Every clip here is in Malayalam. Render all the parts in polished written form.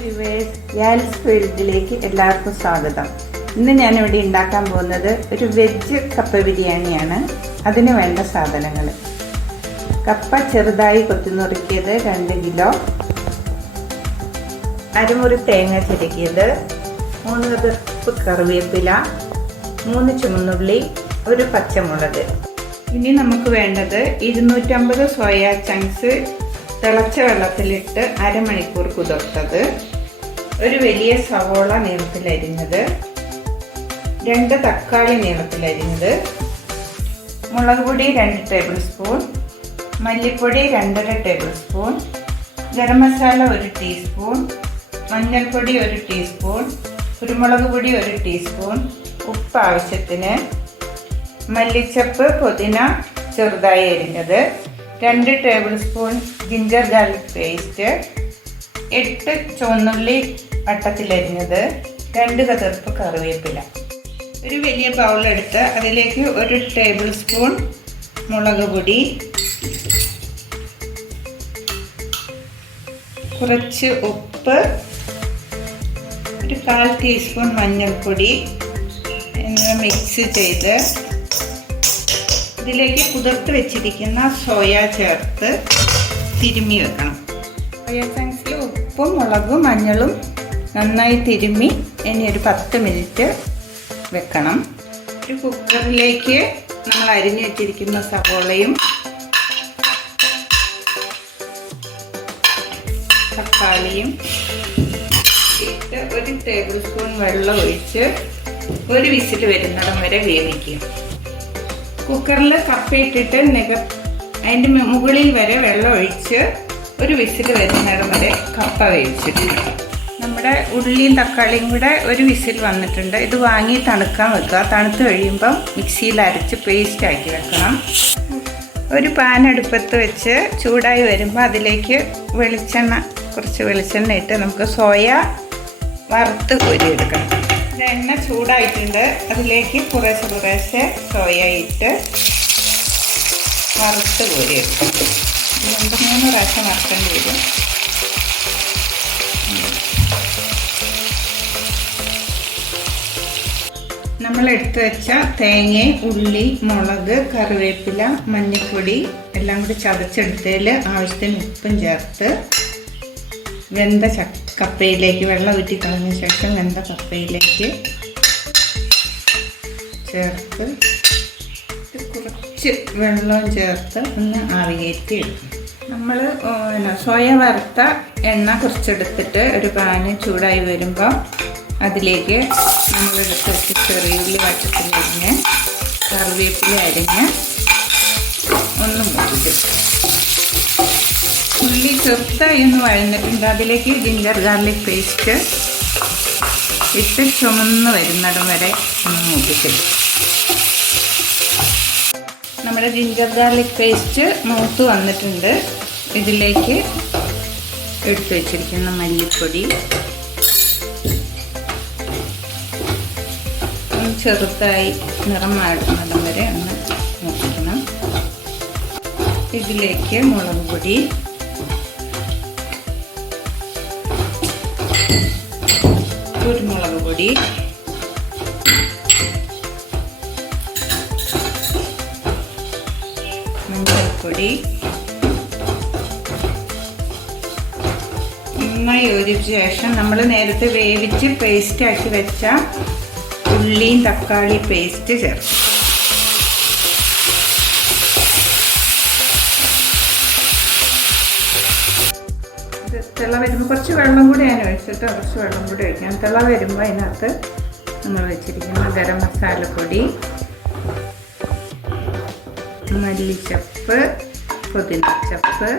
യാൽസ് ഫീൽഡിലേക്ക് എല്ലാവർക്കും സ്വാഗതം. ഇന്ന് ഞാനിവിടെ ഉണ്ടാക്കാൻ പോകുന്നത് ഒരു വെജ് കപ്പ ബിരിയാണിയാണ്. അതിന് വേണ്ട സാധനങ്ങൾ: കപ്പ ചെറുതായി കൊത്തിനുറുക്കിയത് 2 കിലോ, അരമുറി തേങ്ങ ചിരകിയത്, 3 കപ്പ് കറിവേപ്പില, 3 ചുവന്നുള്ളി, 1 പച്ചമുളക്. ഇനി നമുക്ക് വേണ്ടത് 250 സോയാ ചങ്ക്സ് തിളച്ച വെള്ളത്തിലിട്ട് അരമണിക്കൂർ കുതിർത്തത്, ഒരു വലിയ സവോള നീളത്തിലരിഞ്ഞത്, 2 തക്കാളി നീളത്തിലരിഞ്ഞത്, മുളക് പൊടി 2 ടേബിൾ സ്പൂൺ, മല്ലിപ്പൊടി 2.5 table spoon, garam masala 1 teaspoon, മഞ്ഞൾപ്പൊടി 1 ടീസ്പൂൺ, കുരുമുളക് പൊടി 1 ടീസ്പൂൺ, ഉപ്പ് ആവശ്യത്തിന്, മല്ലിച്ചപ്പ് പുതിന ചെറുതായി അരിഞ്ഞത്, 2 table spoon ginger garlic paste, 8 ചുവന്നുള്ളി വട്ടത്തിലരിഞ്ഞത്, 2 കതിർപ്പ് കറിവേപ്പില. ഒരു വലിയ ബൗളെടുത്ത് അതിലേക്ക് 1 ടേബിൾ സ്പൂൺ മുളക് പൊടി, കുറച്ച് ഉപ്പ്, 1/4 ടീസ്പൂൺ മഞ്ഞൾപ്പൊടി എന്നിവ മിക്സ് ചെയ്ത് ഇതിലേക്ക് കുതിർത്ത് വെച്ചിരിക്കുന്ന സോയ ചേർത്ത് തിരുമ്മി വെക്കണം. സോയ ചങ്ക്സിൽ ഉപ്പും മുളകും മഞ്ഞളും നന്നായി തിരുമ്മി ഇനി ഒരു 10 മിനിറ്റ് വെക്കണം. ഒരു കുക്കറിലേക്ക് നമ്മൾ അരിഞ്ഞു വെച്ചിരിക്കുന്ന സവോളയും തക്കാളിയും ഇട്ട് 1 ടേബിൾ സ്പൂൺ വെള്ളം ഒഴിച്ച് 1 വിസിൽ വരുന്നിടം വരെ വേവിക്കും. കുക്കറിൽ കപ്പ ഇട്ടിട്ട് അതിൻ്റെ മുകളിൽ വരെ വെള്ളം ഒഴിച്ച് 1 വിസിൽ വരുന്നിടം വരെ കപ്പ വേവിച്ചിട്ടുണ്ട്. നമ്മുടെ ഉള്ളിയും തക്കാളിയും കൂടെ 1 വിസിൽ വന്നിട്ടുണ്ട്. ഇത് വാങ്ങി തണുക്കാൻ വെക്കുക. തണുത്ത് കഴിയുമ്പം മിക്സിയിൽ അരച്ച് പേസ്റ്റ് ആക്കി വെക്കണം. ഒരു പാൻ അടുപ്പത്ത് വെച്ച് ചൂടായി വരുമ്പോൾ അതിലേക്ക് കുറച്ച് വെളിച്ചെണ്ണ ഇട്ട് നമുക്ക് സോയ വറുത്ത് കോരിയെടുക്കണം. എണ്ണ ചൂടായിട്ടുണ്ട്. അതിലേക്ക് കുറേശ്ശെ സോയ ഇട്ട് വറുത്ത് കോരിയെടുക്കും. 2-3 പ്രാവശ്യം വറുക്കേണ്ടി വരും. നമ്മൾ എടുത്തു വെച്ച തേങ്ങ, ഉള്ളി, മുളക്, കറിവേപ്പില, മഞ്ഞൾപ്പൊടി എല്ലാം കൂടി ചതച്ചെടുത്തതിൽ ആവശ്യത്തിന് ഉപ്പും ചേർത്ത് വെന്ത കപ്പയിലേക്ക് വെള്ളം ഊറ്റി കളഞ്ഞ ശേഷം വെന്ത കപ്പയിലേക്ക് ചേർത്ത് കുറച്ച് വെള്ളം ചേർത്ത് ഒന്ന് ആവിയേറ്റി എടുക്കും. നമ്മൾ സോയ വറുത്ത എണ്ണ കുറച്ചെടുത്തിട്ട് ഒരു പാന് ചൂടായി വരുമ്പോൾ അതിലേക്ക് നമ്മളെടുത്ത് വെച്ച് ചെറിയുള്ളി വട്ടത്തിലരിഞ്ഞ് കറിവേപ്പില അരിഞ്ഞ് ഒന്ന് മൂപ്പിക്കും. ഉള്ളി ചെറുതായി ഒന്ന് വഴന്നിട്ടുണ്ട്. അതിലേക്ക് ജിഞ്ചർ ഗാർലിക് പേസ്റ്റ് ഇട്ട് ചുമന്ന് വരുന്നിടം വരെ ഒന്ന് മൂപ്പിക്കും. നമ്മുടെ ജിഞ്ചർ ഗാർലിക് പേസ്റ്റ് മൂത്ത് വന്നിട്ടുണ്ട്. ഇതിലേക്ക് എടുത്തു വച്ചിരിക്കുന്ന മല്ലിപ്പൊടി ചെറുതായി നിറം മാറുന്നിടം വരെ ഒന്ന് മൂപ്പിക്കണം. ഇതിലേക്ക് മുളക് പൊടി, കുരുമുളക് പൊടി, മഞ്ഞൾപ്പൊടി നന്നായി യോജിച്ച ശേഷം നമ്മൾ നേരത്തെ വേവിച്ച് പേസ്റ്റ് ആക്കി വെച്ച ഉള്ളിയും തക്കാളി പേസ്റ്റ് ചേർക്കും. തിള വരുമ്പോൾ കുറച്ച് വെള്ളം കൂടി ഞാൻ ഒഴിച്ചിട്ട് കുറച്ച് വെള്ളം കൂടി ഒഴിക്കാം. തിള വരുമ്പോൾ അതിനകത്ത് നമ്മൾ വെച്ചിരിക്കുന്ന ഗരം മസാലപ്പൊടി, മല്ലിച്ചപ്പ്, പുതിനച്ചപ്പ്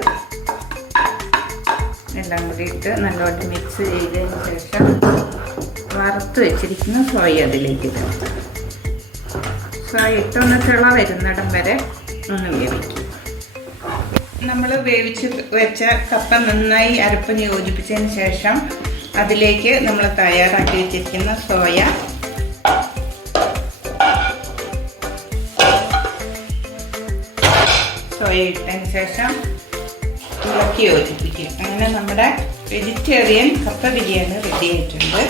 എല്ലാം കൂടി ഇട്ട് നല്ലോണം മിക്സ് ചെയ്തതിന് ശേഷം വറുത്ത് വെച്ചിരിക്കുന്ന സോയ അതിലേക്ക് ചേർത്ത് സോയ ഇട്ടൊന്ന് തിള വരുന്നിടം വരെ ഒന്ന് വേവിക്കും. നമ്മൾ വേവിച്ച് വെച്ച കപ്പ നന്നായി അരപ്പഞ്ഞ് യോജിപ്പിച്ചതിന് ശേഷം അതിലേക്ക് നമ്മൾ തയ്യാറാക്കി വെച്ചിരിക്കുന്ന സോയ ഇട്ടതിന് ശേഷം ഇളക്കി യോജിപ്പിക്കും. അങ്ങനെ നമ്മുടെ വെജിറ്റേറിയൻ കപ്പ ബിരിയാണി റെഡി ആയിട്ടുണ്ട്.